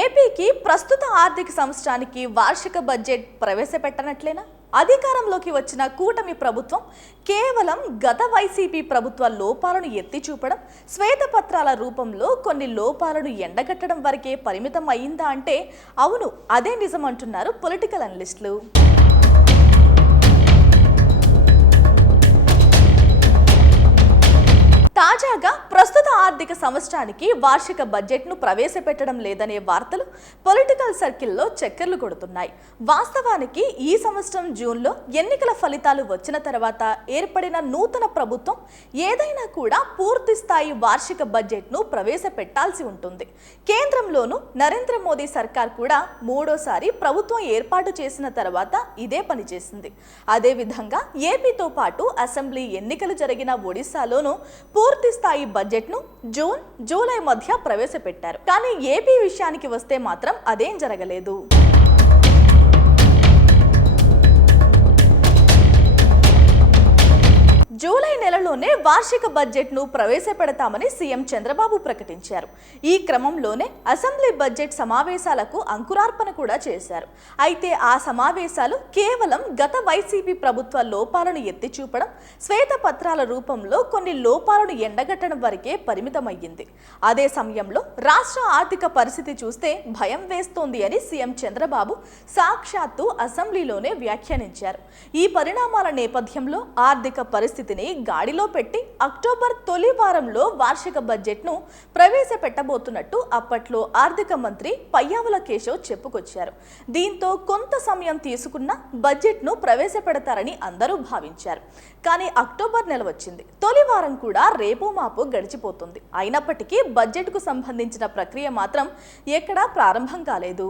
ఏపీకి ప్రస్తుత ఆర్థిక సంవత్సరానికి వార్షిక బడ్జెట్ ప్రవేశపెట్టనట్లేనా? అధికారంలోకి వచ్చిన కూటమి ప్రభుత్వం కేవలం గత వైసీపీ ప్రభుత్వ లోపాలను ఎత్తి చూపడం, శ్వేతపత్రాల రూపంలో కొన్ని లోపాలను ఎండగట్టడం వరకే పరిమితం అయిందా అంటే అవును, అదే నిజమంటున్నారు పొలిటికల్ అనలిస్టులు. తాజాగా ప్రస్తుత ఆర్థిక సంవత్సరానికి వార్షిక బడ్జెట్ను ప్రవేశపెట్టడం లేదనే వార్తలు పొలిటికల్ సర్కిల్లో చక్కర్లు కొడుతున్నాయి. వాస్తవానికి ఈ సంవత్సరం జూన్లో ఎన్నికల ఫలితాలు వచ్చిన తర్వాత ఏర్పడిన నూతన ప్రభుత్వం ఏదైనా కూడా పూర్తి స్థాయి వార్షిక బడ్జెట్ను ప్రవేశపెట్టాల్సి ఉంటుంది. కేంద్రంలోనూ నరేంద్ర మోదీ సర్కార్ కూడా మూడోసారి ప్రభుత్వం ఏర్పాటు చేసిన తర్వాత ఇదే పని చేసింది. అదేవిధంగా ఏపీతో పాటు అసెంబ్లీ ఎన్నికలు జరిగిన ఒడిశాలోనూ పూర్తి స్థాయి బడ్జెట్ను జూన్, జూలై మధ్య ప్రవేశపెట్టారు. కానీ ఏపీ విషయానికి వస్తే మాత్రం అదేం జరగలేదు. జూలై నెలలోనే వార్షిక బడ్జెట్ను ప్రవేశపెడతామని సీఎం చంద్రబాబు ప్రకటించారు. ఈ క్రమంలోనే అసెంబ్లీ బడ్జెట్ సమావేశాలకు అంకురార్పణ కూడా చేశారు. అయితే ఆ సమావేశాలు కేవలం గత వైసీపీ ప్రభుత్వ లోపాలను ఎత్తి చూపడం, శ్వేతపత్రాల రూపంలో కొన్ని లోపాలను ఎండగట్టడం వరకే పరిమితమయ్యింది. అదే సమయంలో రాష్ట్ర ఆర్థిక పరిస్థితి చూస్తే భయం వేస్తోంది అని సీఎం చంద్రబాబు సాక్షాత్తు అసెంబ్లీలోనే వ్యాఖ్యానించారు. ఈ పరిణామాల నేపథ్యంలో ఆర్థిక పరిస్థితిని గాడిలో పెట్టి అక్టోబర్ తొలి వారంలో వార్షిక బడ్జెట్ను ప్రవేశపెట్టబోతున్నట్టు అప్పట్లో ఆర్థిక మంత్రి పయ్యావుల కేశవ్ చెప్పుకొచ్చారు. దీంతో కొంత సమయం తీసుకున్న బడ్జెట్ను ప్రవేశపెడతారని అందరూ భావించారు. కానీ అక్టోబర్ నెల వచ్చింది, తొలి వారం కూడా రేపు మాపు గడిచిపోతుంది. అయినప్పటికీ బడ్జెట్కు సంబంధించిన ప్రక్రియ మాత్రం ఎక్కడా ప్రారంభం కాలేదు.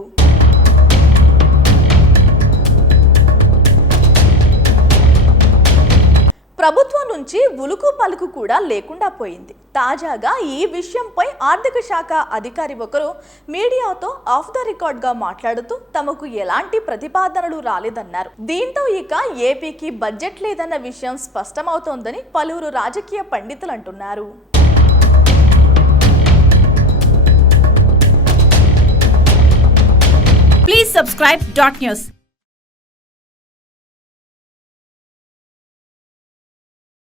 ప్రభుత్వం నుంచి ఉలుకు పలుకు కూడా లేకుండా పోయింది. తాజాగా ఈ విషయంపై ఆర్థిక శాఖ అధికారి ఒకరు మీడియాతో ఆఫ్ ద రికార్డ్ గా మాట్లాడుతూ తమకు ఎలాంటి ప్రతిపాదనలు రాలేదన్నారు. దీంతో ఇక ఏపీకి బడ్జెట్ లేదన్న విషయం స్పష్టమవుతోందని పలువురు రాజకీయ పండితులు అంటున్నారు. Please subscribe .news.